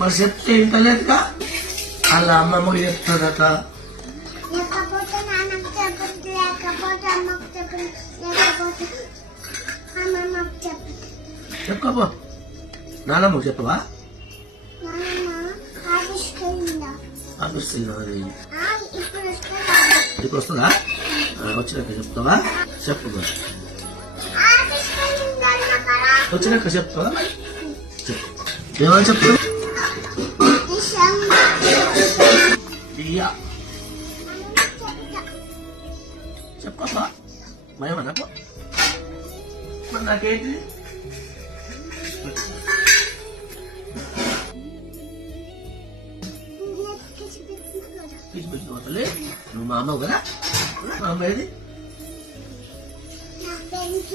మరి చెప్తే ఇంటలేదుగా అలా అమ్మమ్మకి చెప్తుందట. లేకపోతే నాన్నకు చెప్తుంది, లేకపోతే అమ్మకు చెప్తుంది, లేకపోతే అమ్మమ్మకు చెప్తుంది. చెప్పుకోపో. నాన్నమ్మకు చెప్పవా? నాన్నమ్మ ఆఫీస్కి వెళ్ళిందా? ఆఫీస్కి అది ఇప్పుడు వస్తుందా? ఇప్పుడు వస్తుందా? వచ్చినాక చెప్తావా? చెప్పు ఆఫీస్కి వెళ్ళిందా కదా? వచ్చినాక చెప్తావా? చెప్పు. ఏమని చెప్పు? చెప్పమ్మా. భయమా నాకు? మరి నాకేంటి? తీసుకొచ్చిన నువ్వు మా అమ్మవు కదా? మా అమ్మ ఏది? నా ఫ్రెండ్స్